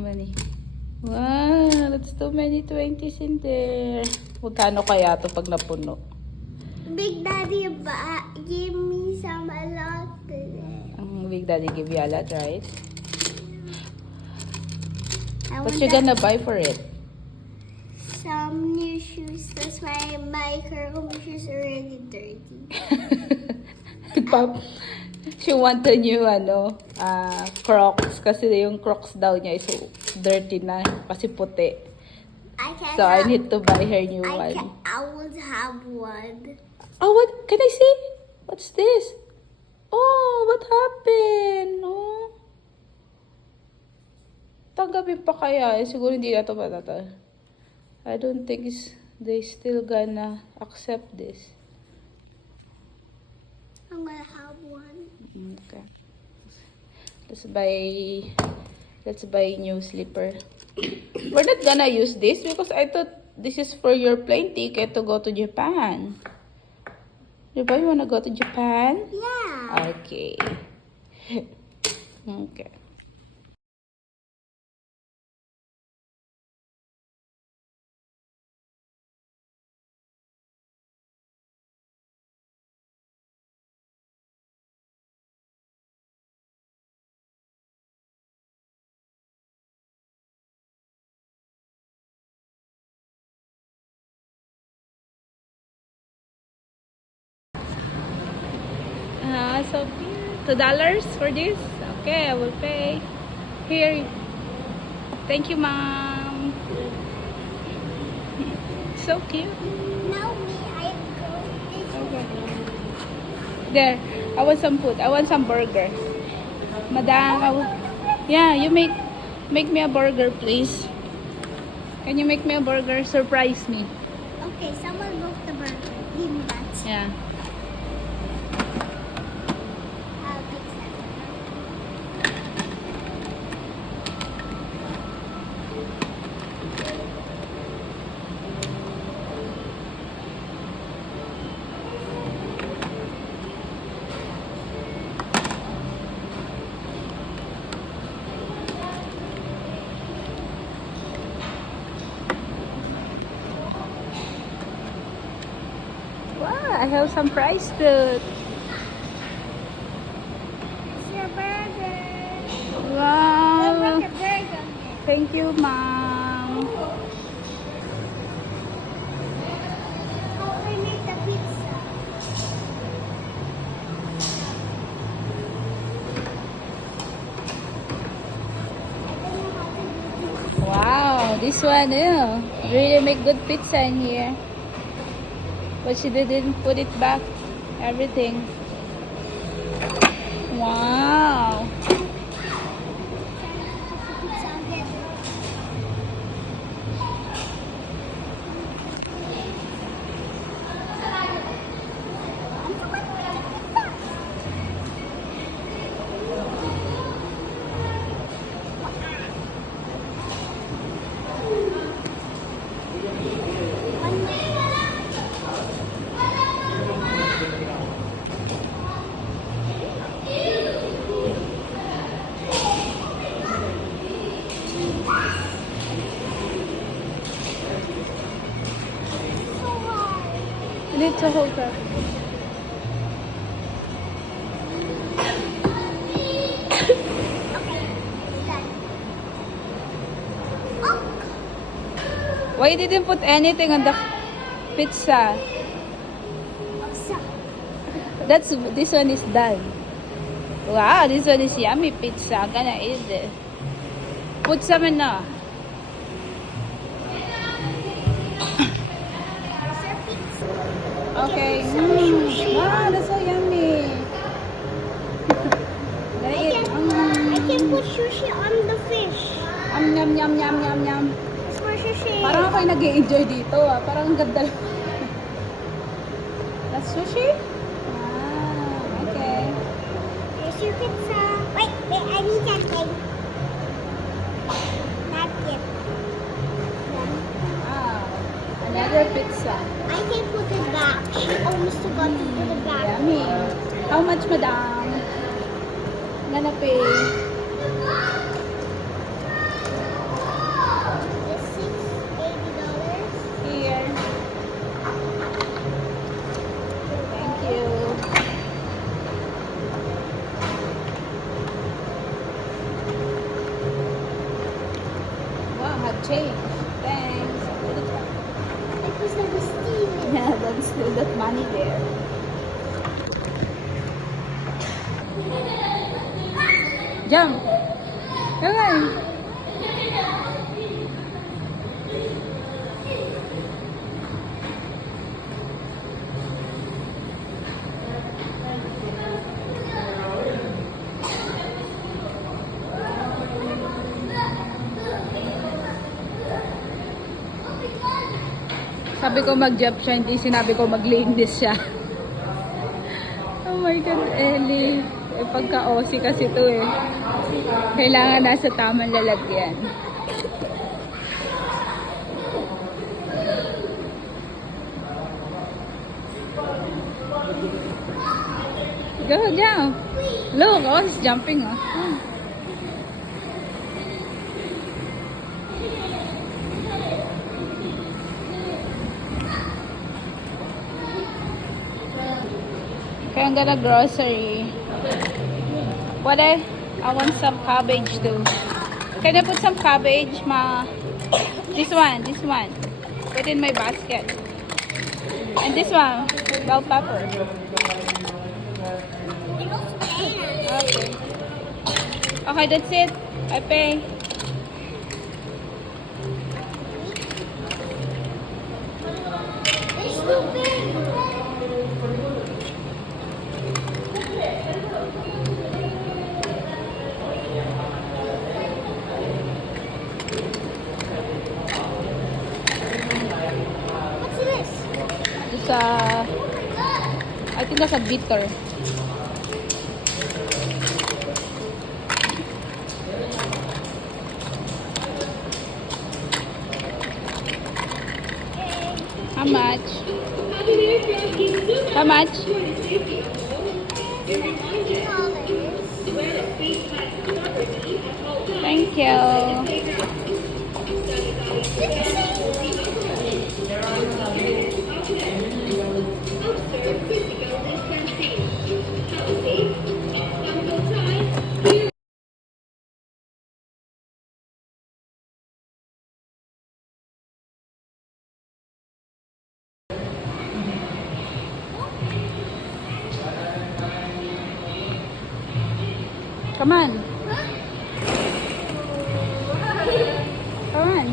How many? Wow, that's too many 20s in there. Magkano kaya to pag napuno? Big Daddy gave me some a lot today. Big Daddy give you a lot, right? What want you gonna buy for it? some new shoes. That's why my curl shoes are already dirty. Pop, she want a new Crocs kasi yung Crocs daw niya is dirty na kasi puti. So I need to buy her new one. I would have one. Oh, what? Can I see? What's this? Oh, what happened? Oh. Tanggapin pa kaya? Siguro hindi na ito matata. I don't think they still gonna accept this. I'm gonna have one. Okay. Let's buy new slipper. We're not gonna use this because I thought this is for your plane ticket to go to Japan. Diba you wanna go to Japan? Yeah. Okay. Okay. So cute. $2 for this? Okay, I will pay. Here. Thank you, Mom. So cute. Now me, I go this Okay. There. I want some food. I want some burger. Madam, yeah, you make me a burger, please. Can you make me a burger? Surprise me. Okay, someone broke the burger. Give me that. Yeah. I'll fix that. Wow, I have some price food. It's your burger. I Wow. broke the burger. Thank you, Mom. How I make the pizza? I don't know how to do this. Wow, this one, really make good pizza in here. But she didn't put it back. Everything. Wow. Pizza again. You need to hold her. Why you didn't put anything on the pizza? This one is done. Wow, this one is yummy pizza. I'm gonna eat it. Put some in now. Okay. Wow, that's so yummy. I can put sushi on the fish. Yum, yum, yum, yum, yum. It's for sushi. Parang ako'y nag-i-enjoy dito Parang ang ganda lang. That's sushi? Ah, okay. Here's your pizza. Wait, I need something. Not yet. Wow. Another pizza. I can put it back. She almost forgot to put it back. Yummy. How much, madam? Gonna pay. change. Thanks. It was like a stealing. Yeah, that's still that money there. Jump. Come on. Sabi ko mag-jump siya, hindi sinabi ko mag-linis siya. Oh my God, Ellie. Eh, pagka-OC kasi to eh. Kailangan nasa tamang lalagyan. Go, go. Look, oh, he's jumping. Oh. Okay, I'm gonna grocery. What I want some cabbage too. Can I put some cabbage, Ma? This one. Put in my basket. And this one, bell pepper. Okay. Okay, that's it. I pay. It's so big. What's this? It's I think that's a bitter. How much? How much? Thank you. Come on. Come on.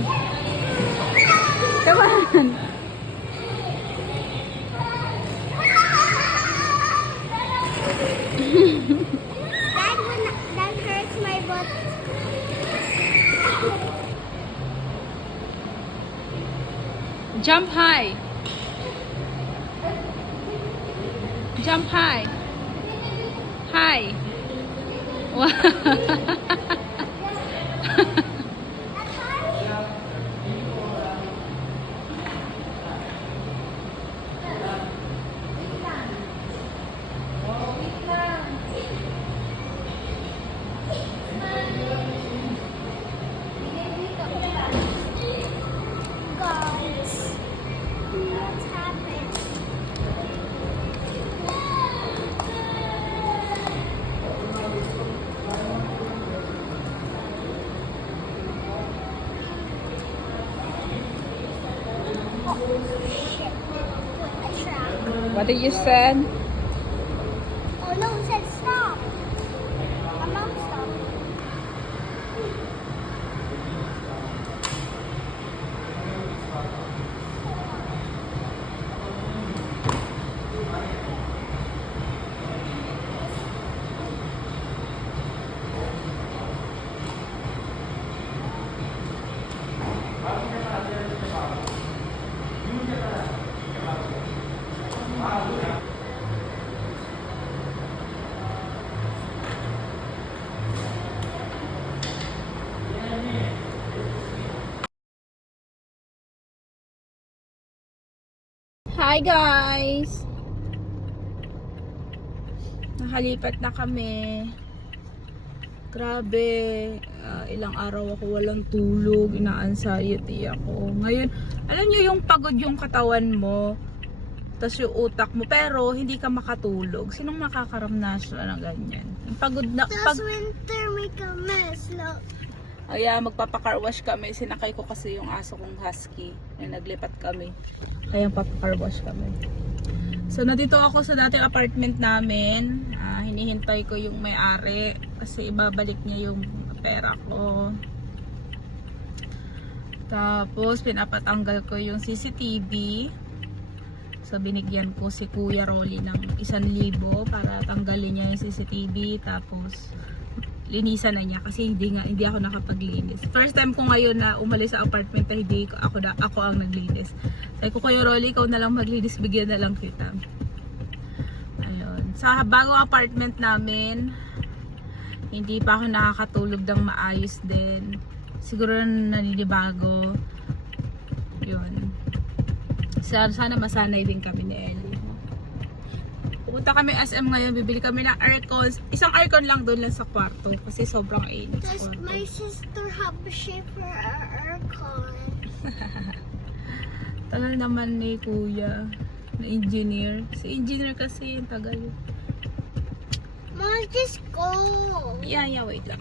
Come on. That hurts my butt. Jump high. Jump high. High. Wow. Guys, what's happened? Shit. A trap. What did you say? Oh no, it said stop. I'm not stopping. Hi guys! Nakalipat na kami. Grabe, ilang araw ako walang tulog, ina-anxiety ako. Ngayon, alam nyo yung pagod yung katawan mo, tas yung utak mo, pero hindi ka makatulog. Sinong makakaramnas na ng ganyan? Yung pagod na, Does winter make a mess? Look. Kaya magpapa-car wash kami. Sinakay ko kasi yung aso kong husky. Ay, naglipat kami. Kaya magpapa-car wash kami. So, nandito ako sa dating apartment namin. Hinihintay ko yung may-ari kasi ibabalik niya yung pera ko. Tapos, pinapatanggal ko yung CCTV. So, binigyan ko si Kuya Rolly ng 1,000 para tanggalin niya yung CCTV. Tapos, linisan na niya kasi hindi ako nakapaglinis. First time ko ngayon na umalis sa apartment na hindi ako ang naglinis. Sabi ko, Kuya Rolly, ikaw na lang maglinis, bigyan na lang kita. Ayun. Sa bagong apartment namin, hindi pa ako nakakatulog ng maayos din. Siguro naninibago. Yun. Sana masanay din kami ni Ellie. Pupunta kami SM ngayon, bibili kami ng aircon. Isang aircon lang doon lang sa kwarto kasi sobrang init sa Does kwarto. my sister have a shape for our aircon? Tagal naman ni Kuya na engineer. Si engineer kasi yung tagal. Mom, just go. Yeah, wait lang.